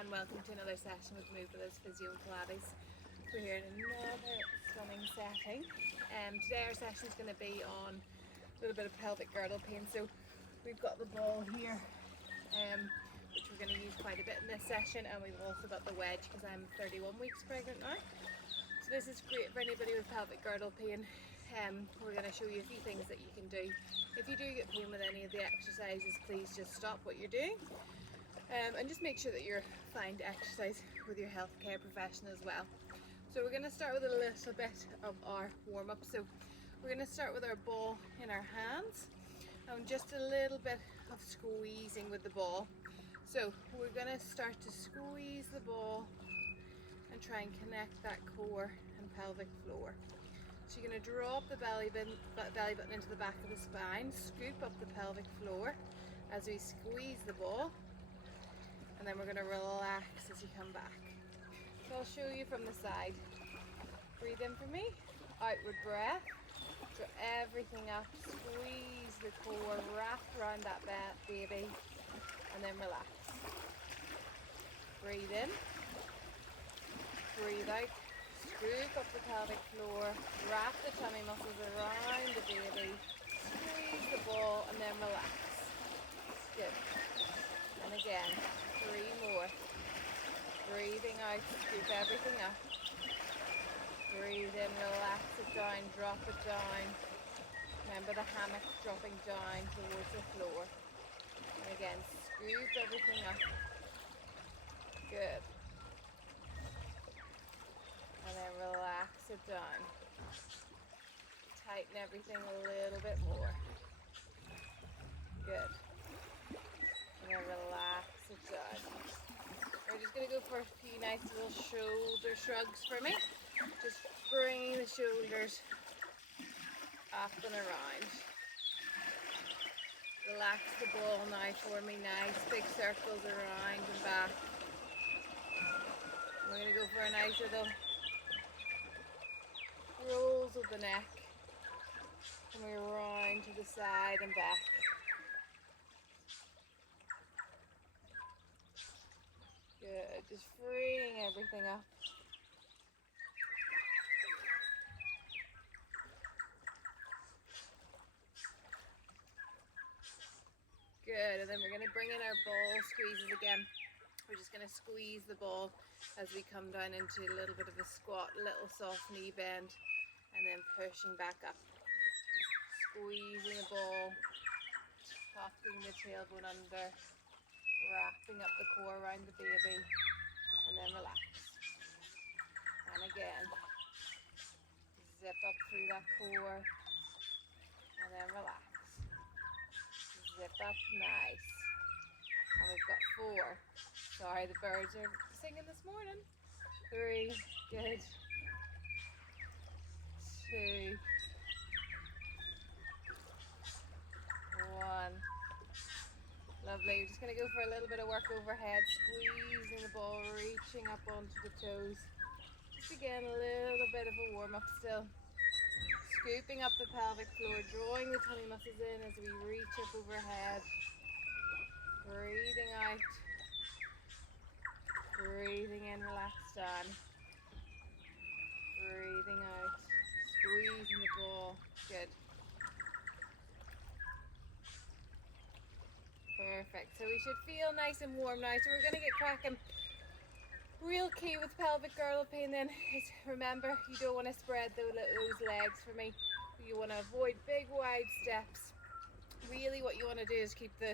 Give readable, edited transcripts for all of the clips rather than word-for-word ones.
and welcome to another session with Moveless Physio Pilates. We're here in another stunning setting. Today our session is going to be on a little bit of pelvic girdle pain. So we've got the ball here, which we're going to use quite a bit in this session, and we've also got the wedge because I'm 31 weeks pregnant now. So this is great for anybody with pelvic girdle pain. We're going to show you a few things that you can do. If you do get pain with any of the exercises, please just stop what you're doing. And just make sure that you're fine to exercise with your healthcare professional as well. So we're going to start with a little bit of our warm-up. So we're going to start with our ball in our hands and just a little bit of squeezing with the ball. So we're going to start to squeeze the ball and try and connect that core and pelvic floor. So you're going to drop the belly button into the back of the spine, scoop up the pelvic floor as we squeeze the ball. And then we're going to relax as you come back. So I'll show you from the side. Breathe in for me, outward breath, draw everything up, squeeze the core, wrap around that baby, and then relax. Breathe in, breathe out, scoop up the pelvic floor, wrap the tummy muscles around the baby, squeeze the ball, and then relax. Good. And again, 3 more. Breathing out, scoop everything up. Breathe in, relax it down, drop it down. Remember the hammock dropping down towards the floor. And again, scoop everything up. Good. And then relax it down. Tighten everything a little bit more. Good. And then relax it down. We're just going to go for a few nice little shoulder shrugs for me. Just bringing the shoulders up and around. Relax the ball now for me. Nice big circles around and back. We're going to go for a nice little rolls of the neck. And we round to the side and back. Good, just freeing everything up. Good, and then we're going to bring in our ball squeezes again. We're just going to squeeze the ball as we come down into a little bit of a squat, little soft knee bend, and then pushing back up. Squeezing the ball, tucking the tailbone under, wrapping up the core around the baby, and then relax. And again, zip up through that core, and then relax. Zip up, nice. And we've got 4. Sorry, the birds are singing this morning. 3, good. 2, 1. Lovely. We're just going to go for a little bit of work overhead, squeezing the ball, reaching up onto the toes. Just again, a little bit of a warm-up still. Scooping up the pelvic floor, drawing the tummy muscles in as we reach up overhead. Breathing out. Breathing in, relax down. Breathing out. Squeezing the ball. Good. Perfect. So we should feel nice and warm now. So we're going to get cracking. Real key with pelvic girdle pain then is remember you don't want to spread those legs for me. You want to avoid big wide steps. Really what you want to do is keep the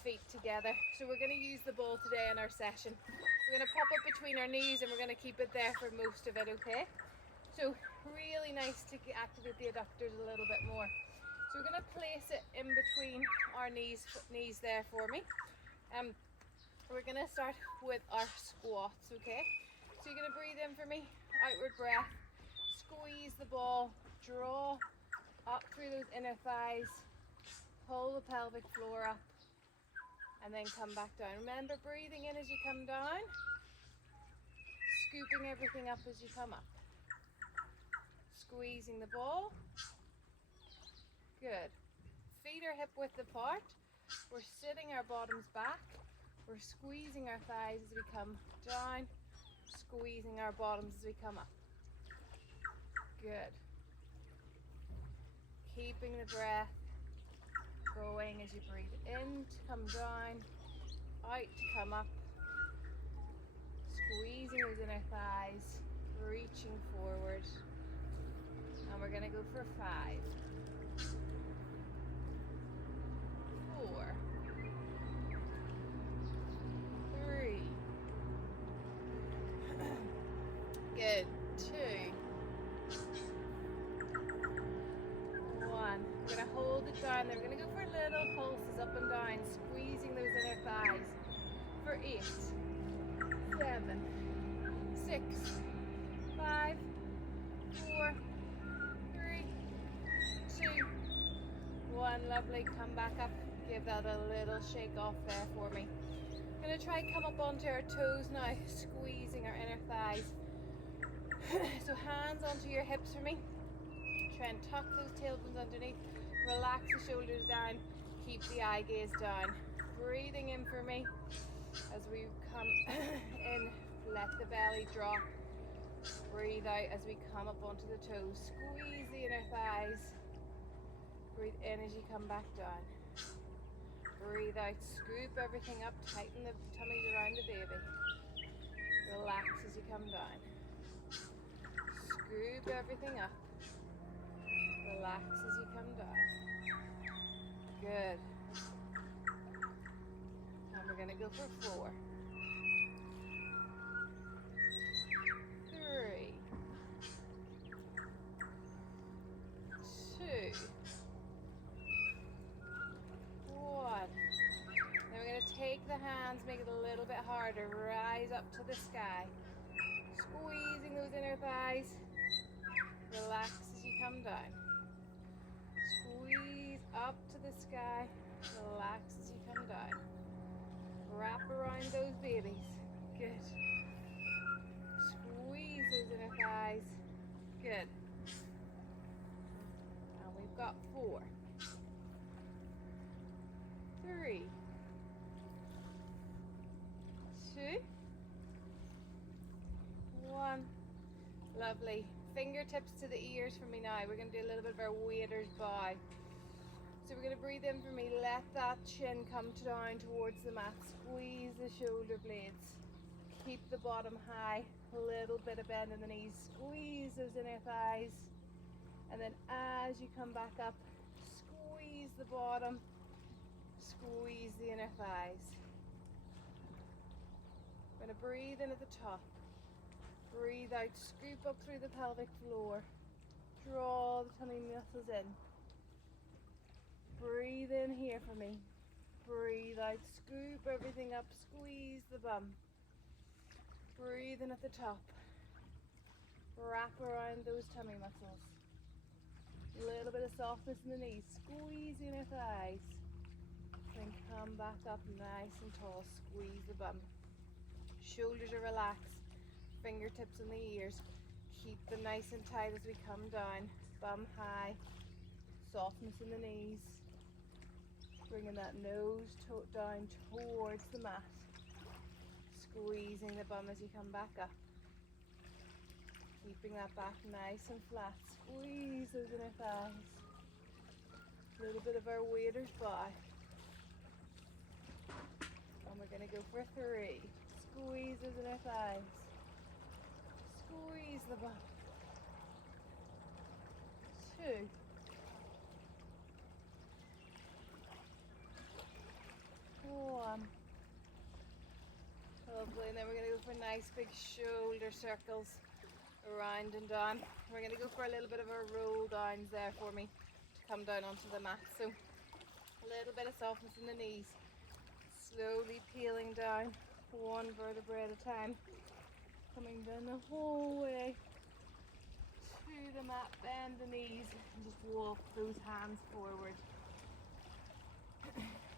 feet together. So we're going to use the ball today in our session. We're going to pop it between our knees and we're going to keep it there for most of it, okay? So really nice to activate the adductors a little bit more. So we're going to place it in between our knees there for me. We're going to start with our squats, okay? So you're going to breathe in for me, outward breath, squeeze the ball, draw up through those inner thighs, pull the pelvic floor up, and then come back down. Remember, breathing in as you come down, scooping everything up as you come up. Squeezing the ball. Good. Feet are hip width apart. We're sitting our bottoms back. We're squeezing our thighs as we come down, squeezing our bottoms as we come up. Good. Keeping the breath going as you breathe in to come down, out to come up. Squeezing those inner thighs, reaching forward. And we're going to go for 5, 4, 3. Good. 2. 1. We're going to hold it down. Then we're going to go for little pulses up and down, squeezing those inner thighs for 8, 7, 6, 5, 4, 3, 2, 1. Lovely. Come back up. Give that a little shake off there for me. I'm going to try come up onto our toes now, squeezing our inner thighs. So hands onto your hips for me. Try and tuck those tailbones underneath. Relax the shoulders down. Keep the eye gaze down. Breathing in for me. As we come in, let the belly drop. Breathe out as we come up onto the toes. Squeeze the inner thighs. Breathe in as you come back down. Breathe out, scoop everything up, tighten the tummies around the baby. Relax as you come down. Scoop everything up. Relax as you come down. Good. And we're going to go for 4, 3, 2, 1. Then we're going to take the hands, make it a little bit harder. Rise up to the sky. Squeezing those inner thighs. Relax as you come down. Squeeze up to the sky. Relax as you come down. Wrap around those babies. Good. Squeeze those inner thighs. Good. And we've got 4, 3, 2, 1. Lovely. Fingertips to the ears for me now. We're going to do a little bit of our waiter's bow. So we're going to breathe in for me. Let that chin come down towards the mat. Squeeze the shoulder blades. Keep the bottom high. A little bit of bend in the knees. Squeeze those inner thighs. And then as you come back up, squeeze the bottom. Squeeze the inner thighs. We're going to breathe in at the top. Breathe out, scoop up through the pelvic floor. Draw the tummy muscles in. Breathe in here for me. Breathe out, scoop everything up, squeeze the bum. Breathe in at the top. Wrap around those tummy muscles. A little bit of softness in the knees. Squeeze the inner thighs. Then come back up nice and tall. Squeeze the bum. Shoulders are relaxed. Fingertips in the ears. Keep them nice and tight as we come down. Bum high. Softness in the knees. Bringing that nose down towards the mat. Squeezing the bum as you come back up. Keeping that back nice and flat. Squeeze those inner thighs. A little bit of our waiter's bow. And we're going to go for 3. Squeeze those inner thighs. Squeeze the bum. 2. 1. Lovely, and then we're going to go for nice big shoulder circles around and down. We're going to go for a little bit of a roll downs there for me to come down onto the mat. So a little bit of softness in the knees. Slowly peeling down, one vertebra at a time. Coming down the whole way to the mat, bend the knees, and just walk those hands forward.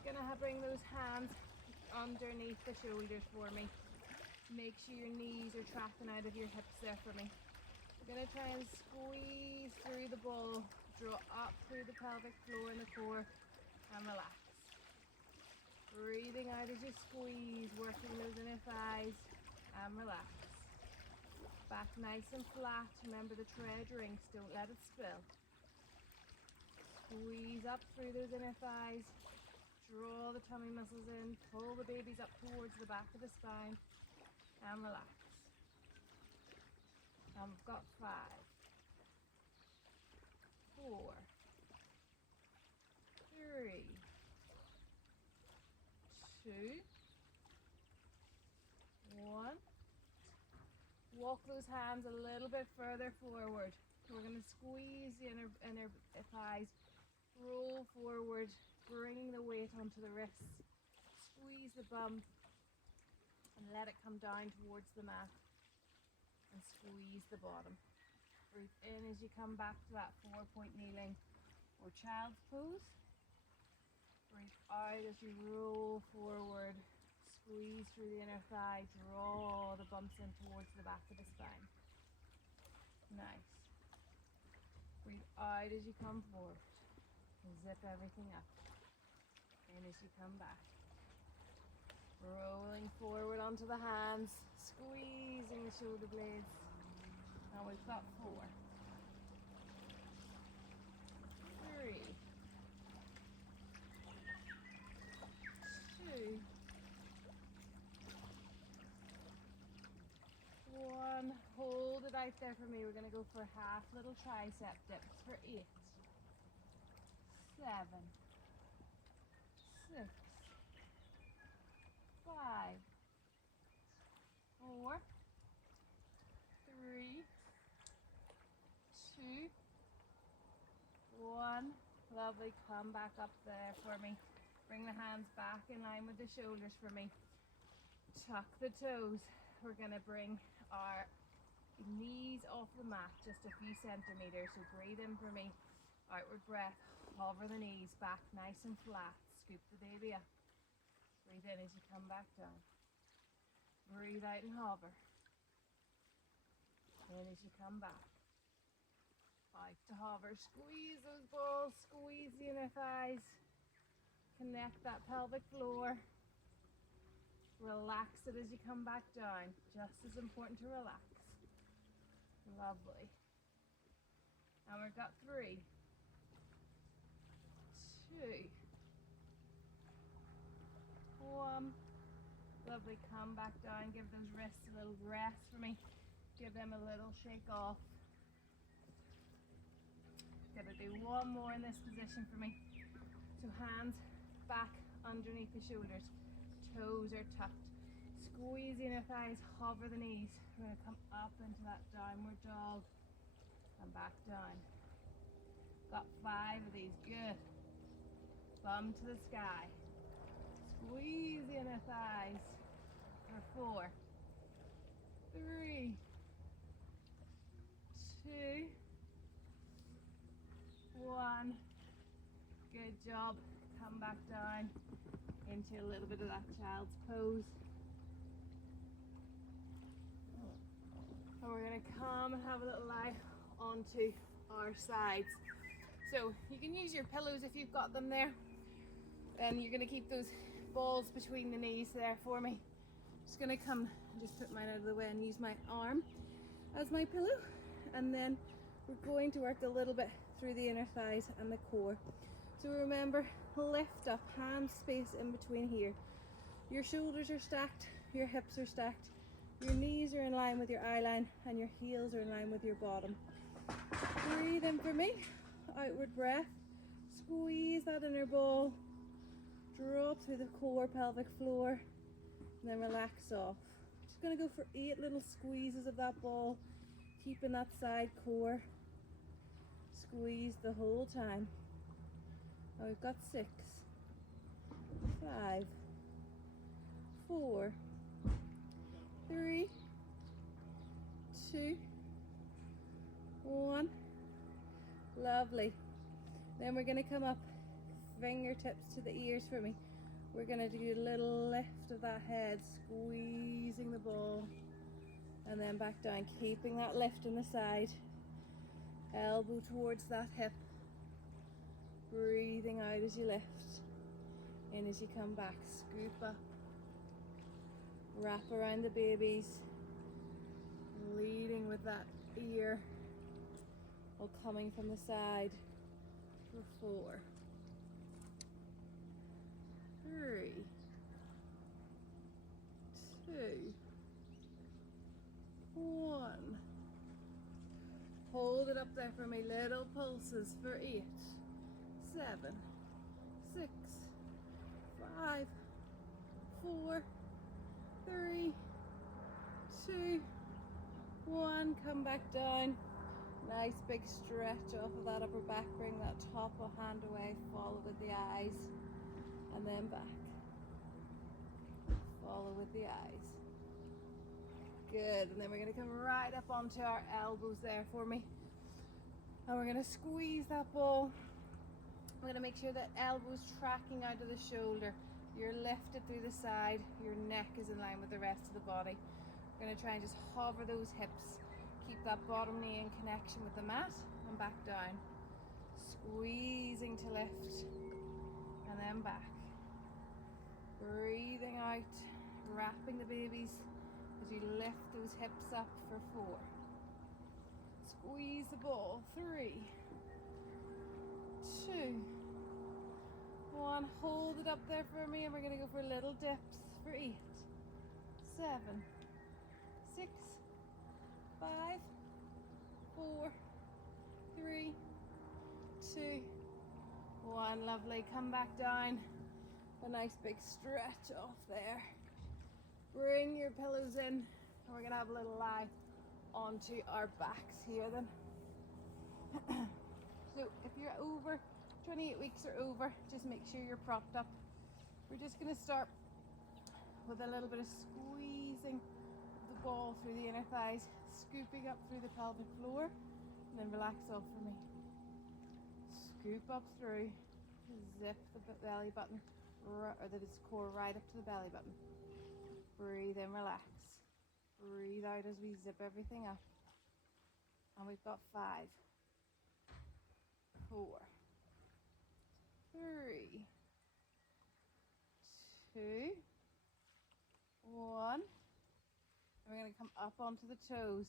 Gonna bring those hands underneath the shoulders for me. Make sure your knees are tracking out of your hips there for me. We're gonna try and squeeze through the ball, draw up through the pelvic floor and the core, and relax. Breathing out as you squeeze, working those inner thighs, and relax. Back nice and flat. Remember the tread rings, don't let it spill. Squeeze up through those inner thighs. Draw the tummy muscles in, pull the babies up towards the back of the spine, and relax. And we've got 5, 4, 3, 2, 1. Walk those hands a little bit further forward. We're going to squeeze the inner thighs, roll forward, bringing the weight onto the wrists. Squeeze the bum and let it come down towards the mat. And squeeze the bottom. Breathe in as you come back to that 4-point kneeling or child's pose. Breathe out as you roll forward. Squeeze through the inner thigh, draw the bumps in towards the back of the spine. Nice. Breathe out as you come forward. Zip everything up. And as you come back. Rolling forward onto the hands, squeezing the shoulder blades. And we've got 4, 3, 2, 1. Hold it out there for me. We're going to go for half little tricep dips for 8, 7, 6, 5, 4, 3, 2, 1. Lovely. Come back up there for me. Bring the hands back in line with the shoulders for me. Tuck the toes. We're going to bring our knees off the mat just a few centimeters. So breathe in for me. Outward breath. Hover the knees back nice and flat. Scoop the baby up. Breathe in as you come back down. Breathe out and hover. In as you come back. Out to hover. Squeeze those balls. Squeeze the inner thighs. Connect that pelvic floor. Relax it as you come back down. Just as important to relax. Lovely. And we've got 3, 2, 1. Lovely. Come back down. Give those wrists a little rest for me. Give them a little shake off. Gonna do one more in this position for me. So hands back underneath the shoulders. Toes are tucked. Squeeze the inner thighs, hover the knees. We're going to come up into that downward dog and back down. Got 5 of these. Good. Bum to the sky. Squeeze the inner thighs for 4, 3, 2, 1. Good job. Come back down into a little bit of that child's pose. And we're going to come and have a little lie onto our sides. So you can use your pillows if you've got them there. And you're going to keep those balls between the knees there for me. Just going to come and just put mine out of the way and use my arm as my pillow. And then we're going to work a little bit through the inner thighs and the core. So remember, lift up, hand space in between here. Your shoulders are stacked, your hips are stacked, your knees are in line with your eye line, and your heels are in line with your bottom. Breathe in for me, outward breath, squeeze that inner ball, drop through the core, pelvic floor, and then relax off. Just gonna go for 8 little squeezes of that ball, keeping that side core squeezed the whole time. Now we've got 6, 5, 4, 3, 2, 1. Lovely. Then we're going to come up, fingertips to the ears for me. We're going to do a little lift of that head, squeezing the ball, and then back down, keeping that lift in the side. Elbow towards that hip. Breathing out as you lift. In as you come back, scoop up. Wrap around the babies, leading with that ear, or coming from the side for 4, 3, 2, 1. Hold it up there for me, little pulses for 8, 7, 6, 5, 4, 3, 2, 1. Come back down. Nice big stretch off of that upper back. Bring that top of hand away. Follow with the eyes. And then back. Follow with the eyes. Good. And then we're going to come right up onto our elbows there for me. And we're going to squeeze that ball. We're going to make sure that elbow's tracking out of the shoulder. You're lifted through the side. Your neck is in line with the rest of the body. We're going to try and just hover those hips. Keep that bottom knee in connection with the mat and back down. Squeezing to lift and then back. Breathing out, wrapping the babies as you lift those hips up for 4. Squeeze the ball. 3, 2, 1. Hold it up there for me, and we're going to go for little dips for 8, 7, 6, 5, 4, 3, 2, 1. Lovely. Come back down. A nice big stretch off there. Bring your pillows in, and we're going to have a little lie onto our backs here then. So if you're over 28 weeks or over, just make sure you're propped up. We're just going to start with a little bit of squeezing the ball through the inner thighs, scooping up through the pelvic floor, and then relax off for me. Scoop up through, zip the belly button, or the core right up to the belly button. Breathe in, relax. Breathe out as we zip everything up. And we've got 5, 4, 3, 2, 1. And we're going to come up onto the toes,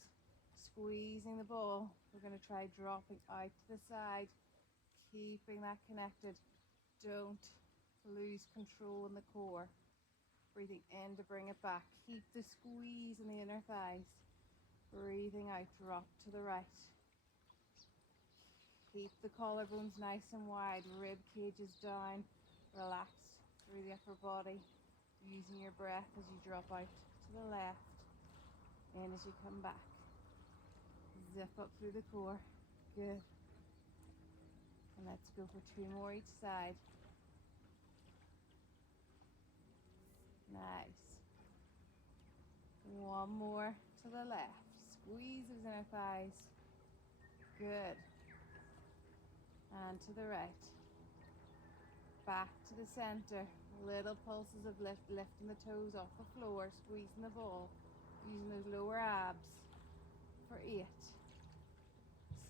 squeezing the ball. We're going to try dropping out to the side, keeping that connected. Don't lose control in the core. Breathing in to bring it back. Keep the squeeze in the inner thighs. Breathing out, drop to the right. Keep the collarbones nice and wide, rib cages down, relaxed through the upper body, using your breath as you drop out to the left, and as you come back. Zip up through the core. Good. And let's go for 2 more each side. Nice. 1 more to the left. Squeeze those inner thighs. Good. And to the right. Back to the center. Little pulses of lifting the toes off the floor, squeezing the ball, using those lower abs for 8,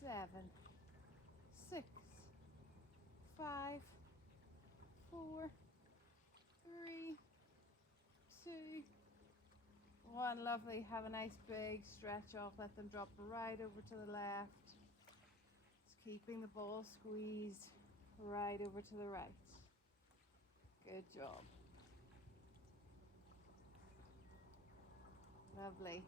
7, 6, 5, 4, 3, 2, 1. Lovely. Have a nice big stretch off. Let them drop right over to the left. Just keeping the ball squeezed right over to the right. Good job. Lovely.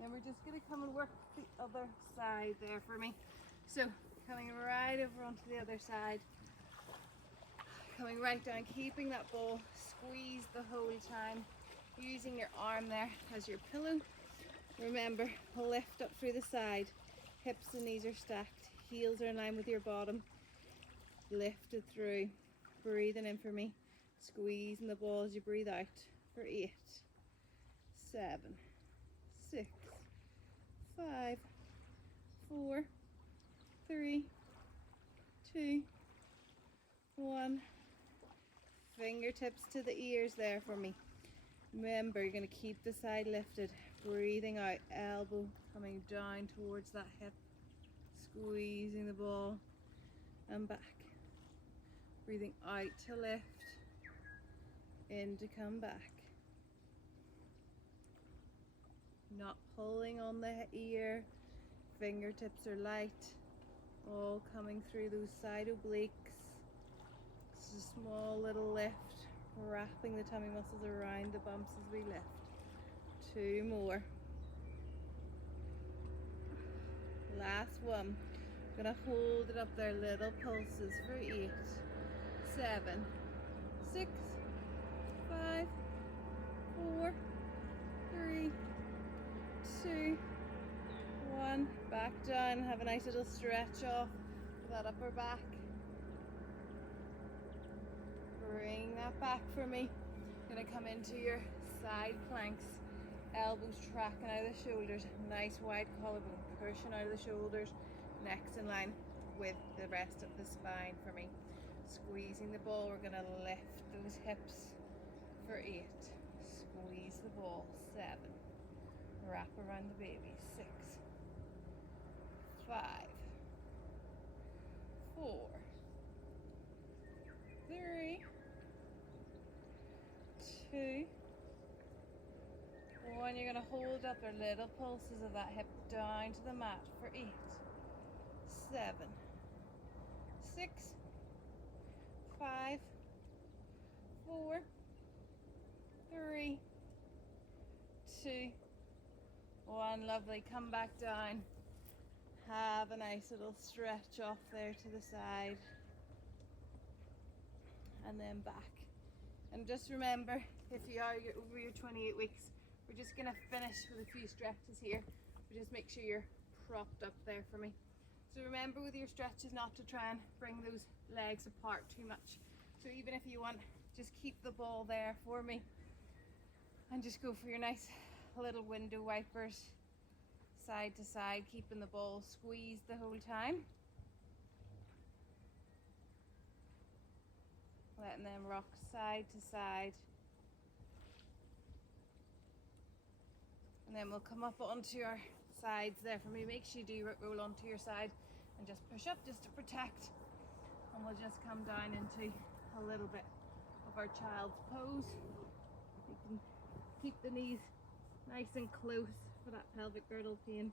Then we're just going to come and work the other side there for me. So coming right over onto the other side. Coming right down, keeping that ball squeezed the whole time. Using your arm there as your pillow. Remember, lift up through the side. Hips and knees are stacked. Heels are in line with your bottom. Lift it through. Breathing in for me. Squeezing the ball as you breathe out for 8, 7, 6, 5, 4, 3, 2, 1. Fingertips to the ears there for me. Remember, you're going to keep the side lifted. Breathing out, elbow coming down towards that hip. Squeezing the ball and back. Breathing out to lift in to come back. Not pulling on the ear, fingertips are light, all coming through those side obliques. It's a small little lift, wrapping the tummy muscles around the bumps as we lift. 2 more. Last one. Gonna hold it up there, little pulses for 8, 7, 6, 5, 4, 3, 2, 1. Back down. Have a nice little stretch off that upper back. Bring that back for me. Gonna come into your side planks. Elbows tracking out of the shoulders. Nice wide collarbone pushing out of the shoulders. Next in line with the rest of the spine for me. Squeezing the ball. We're gonna lift those hips for 8. Squeeze the ball. 7. Wrap around the baby. 6, 5, 4, 3, 2, 1. You're going to hold up our little pulses of that hip down to the mat for 8, 7, 6, 5, 4, 3, 2, 1. Lovely. Come back down. Have a nice little stretch off there to the side. And then back. And just remember, if you are over your 28 weeks, we're just going to finish with a few stretches here. But just make sure you're propped up there for me. So remember with your stretches not to try and bring those legs apart too much. So even if you want, just keep the ball there for me. And just go for your nice little window wipers. Side to side, keeping the ball squeezed the whole time. Letting them rock side to side. And then we'll come up onto our sides there for me. Make sure you do roll onto your side and just push up just to protect. And we'll just come down into a little bit of our child's pose. You can keep the knees nice and close for that pelvic girdle pain.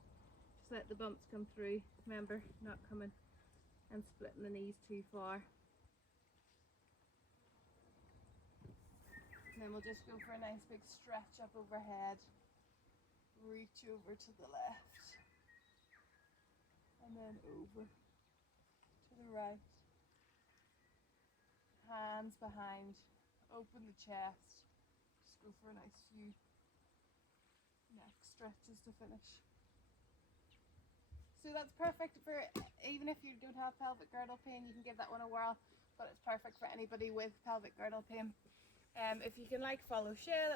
Just let the bumps come through. Remember, not coming and splitting the knees too far. And then we'll just go for a nice big stretch up overhead. Reach over to the left. And then over to the right. Hands behind. Open the chest. Just go for a nice few neck stretches to finish. So that's perfect for, even if you don't have pelvic girdle pain, you can give that one a whirl, but it's perfect for anybody with pelvic girdle pain. If you can like, follow, share.